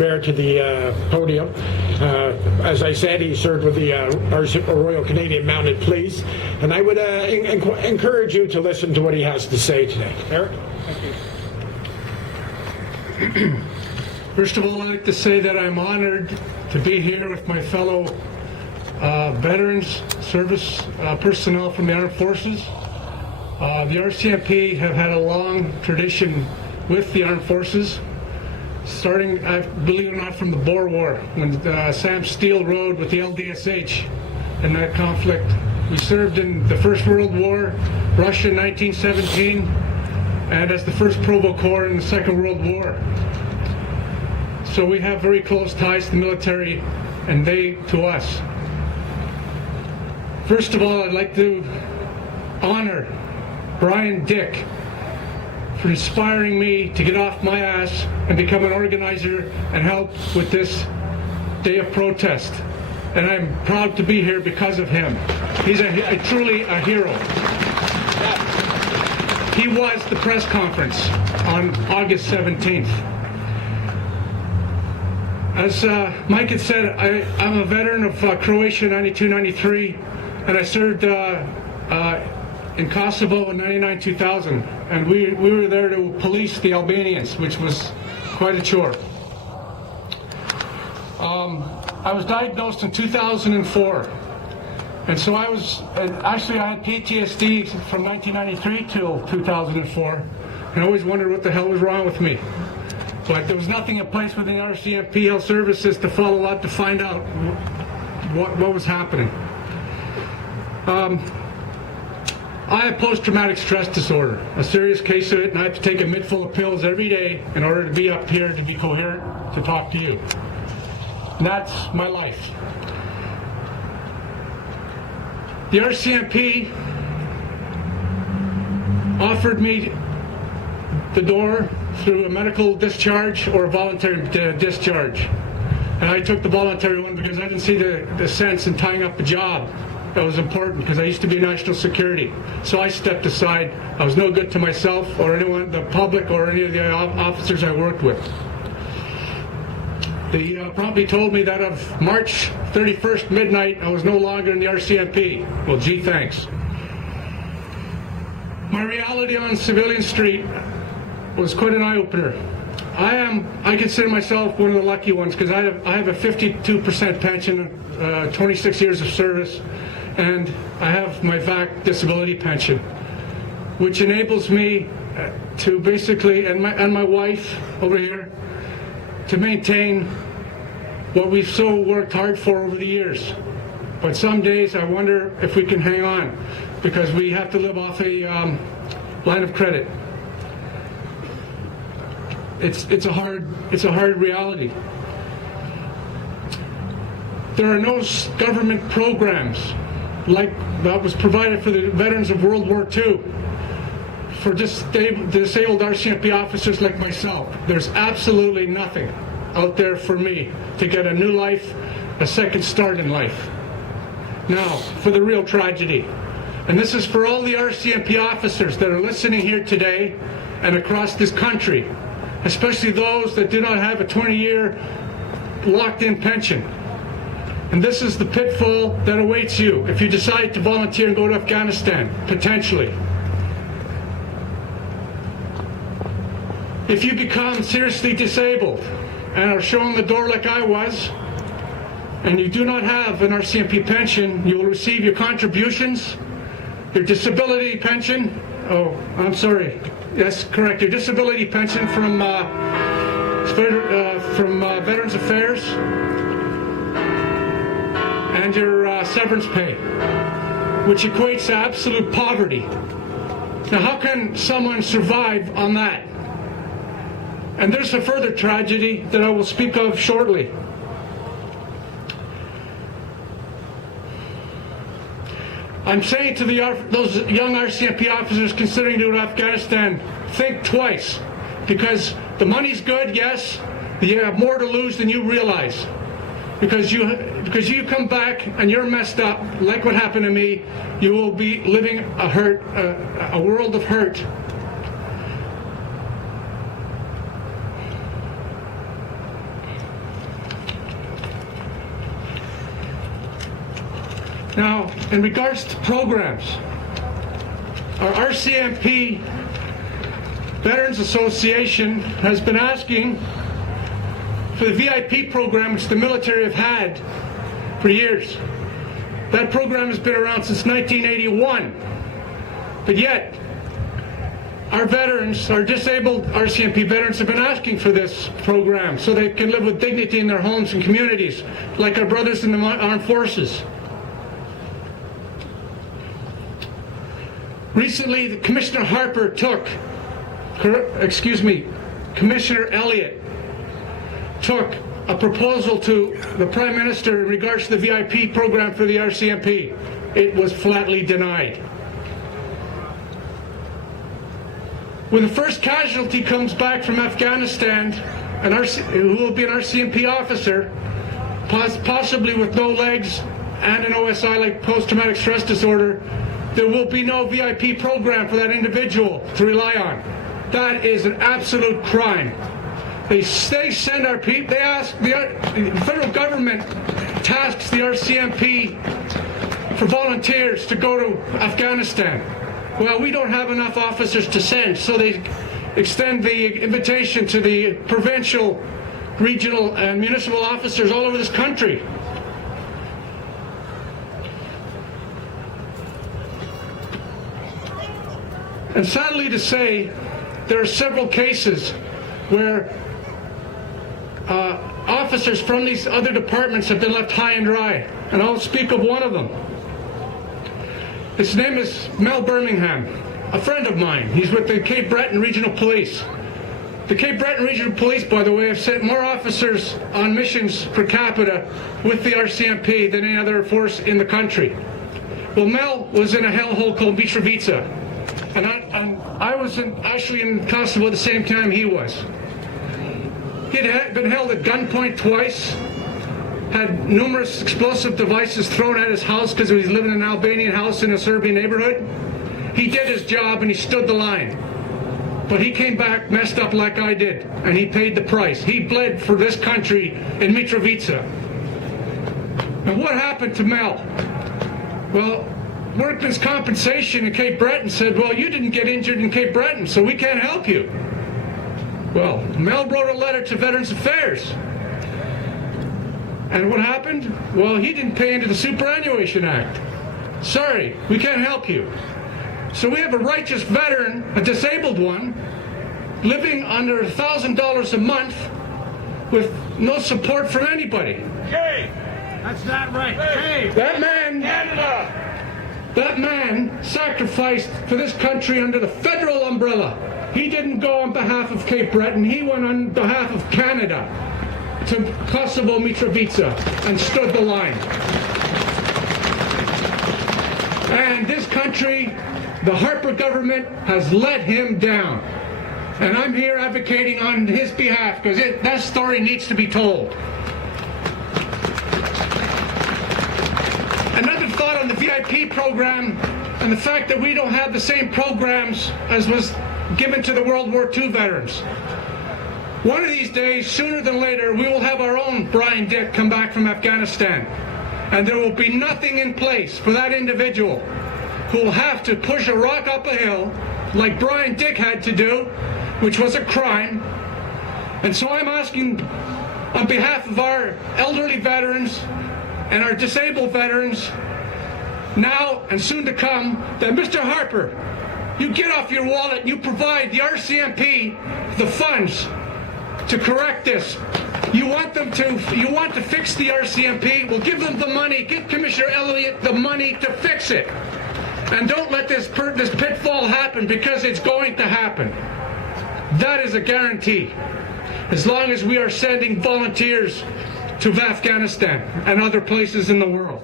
Bear to the podium. As I said, he served with the Royal Canadian Mounted Police, and I would encourage you to listen to what he has to say today. Eric? Thank you. First of all, I'd like to say that I'm honored to be here with my fellow veterans, service personnel from the Armed Forces. The RCMP have had a long tradition with the Armed Forces, starting, believe it or not, from the Boer War, when Sam Steele rode with the LDSH in that conflict. We served in the First World War, Russia in 1917, and as the First Provo Corps in the Second World War. So we have very close ties to the military, and they to us. First of all, I'd like to honor Brian Dick for inspiring me to get off my ass and become an organizer and help with this day of protest. And I'm proud to be here because of him. He's truly a hero. He was the press conference on August 17th. As Mike had said, I'm a veteran of Croatia 92-93, and I served in Kosovo in 99-2000, and we were there to police the Albanians, which was quite a chore. I was diagnosed in 2004, and so I had PTSD from 1993 till 2004, and I always wondered what the hell was wrong with me. But there was nothing in place within RCMP Health Services to follow up to find out what was happening. I have post-traumatic stress disorder, a serious case of it, and I have to take a mitt-full of pills every day in order to be up here, to be coherent, to talk to you. And that's my life. The RCMP offered me the door through a medical discharge or a voluntary discharge. And I took the voluntary one because I didn't see the sense in tying up a job. That was important because I used to be national security. So I stepped aside. I was no good to myself or anyone, the public or any of the officers I worked with. They promptly told me that of March 31st midnight, I was no longer in the RCMP. Well, gee, thanks. My reality on Civilian Street was quite an eye-opener. I consider myself one of the lucky ones because I have a 52% pension, 26 years of service, and I have my VAC disability pension, which enables me to basically, and my wife over here, to maintain what we've so worked hard for over the years. But some days I wonder if we can hang on, because we have to live off a line of credit. It's a hard reality. There are no government programs like that was provided for the veterans of World War II for disabled RCMP officers like myself. There's absolutely nothing out there for me to get a new life, a second start in life. Now, for the real tragedy. And this is for all the RCMP officers that are listening here today and across this country, especially those that do not have a 20-year locked-in pension. And this is the pitfall that awaits you if you decide to volunteer and go to Afghanistan, potentially. If you become seriously disabled and are shown the door like I was, and you do not have an RCMP pension, you will receive your contributions, your disability pension, yes, correct, your disability pension from Veterans Affairs, and your severance pay, which equates to absolute poverty. Now, how can someone survive on that? And there's a further tragedy that I will speak of shortly. I'm saying to those young RCMP officers considering to go to Afghanistan, think twice, because the money's good, yes, but you have more to lose than you realize. Because you come back and you're messed up, like what happened to me, you will be living a world of hurt. Now, in regards to programs, our RCMP Veterans Association has been asking for the VIP program, which the military have had for years. That program has been around since 1981. But yet, our veterans, our disabled RCMP veterans, have been asking for this program so they can live with dignity in their homes and communities, like our brothers in the armed forces. Recently, Commissioner Elliott took a proposal to the Prime Minister in regards to the VIP program for the RCMP. It was flatly denied. When the first casualty comes back from Afghanistan, who will be an RCMP officer, possibly with no legs and an OSI like post-traumatic stress disorder, there will be no VIP program for that individual to rely on. That is an absolute crime. They send our people, they ask, the federal government tasks the RCMP for volunteers to go to Afghanistan. Well, we don't have enough officers to send, so they extend the invitation to the provincial, regional, and municipal officers all over this country. And sadly to say, there are several cases where officers from these other departments have been left high and dry, and I'll speak of one of them. His name is Mel Birmingham, a friend of mine. He's with the Cape Breton Regional Police. The Cape Breton Regional Police, by the way, have sent more officers on missions per capita with the RCMP than any other force in the country. Well, Mel was in a hellhole called Mitrovica, and I was actually in Kosovo at the same time he was. He had been held at gunpoint twice, had numerous explosive devices thrown at his house because he was living in an Albanian house in a Serbian neighborhood. He did his job and he stood the line. But he came back messed up like I did, and he paid the price. He bled for this country in Mitrovica. And what happened to Mel? Well, Workmen's Compensation in Cape Breton said, well, you didn't get injured in Cape Breton, so we can't help you. Well, Mel wrote a letter to Veterans Affairs. And what happened? Well, he didn't pay into the Superannuation Act. Sorry, we can't help you. So we have a righteous veteran, a disabled one, living under $1,000 a month with no support from anybody. Hey, that's not right. Hey, That man sacrificed for this country under the federal umbrella. He didn't go on behalf of Cape Breton. He went on behalf of Canada to Kosovo Mitrovica and stood the line. And this country, the Harper government, has let him down. And I'm here advocating on his behalf because that story needs to be told. Another thought on the VIP program and the fact that we don't have the same programs as was given to the World War II veterans. One of these days, sooner than later, we will have our own Brian Dick come back from Afghanistan. And there will be nothing in place for that individual who will have to push a rock up a hill like Brian Dick had to do, which was a crime. And so I'm asking on behalf of our elderly veterans and our disabled veterans, now and soon to come, that Mr. Harper, you get off your wallet and you provide the RCMP the funds to correct this. You want to fix the RCMP? Well, give them the money. Give Commissioner Elliott the money to fix it. And don't let this pitfall happen, because it's going to happen. That is a guarantee. As long as we are sending volunteers to Afghanistan and other places in the world.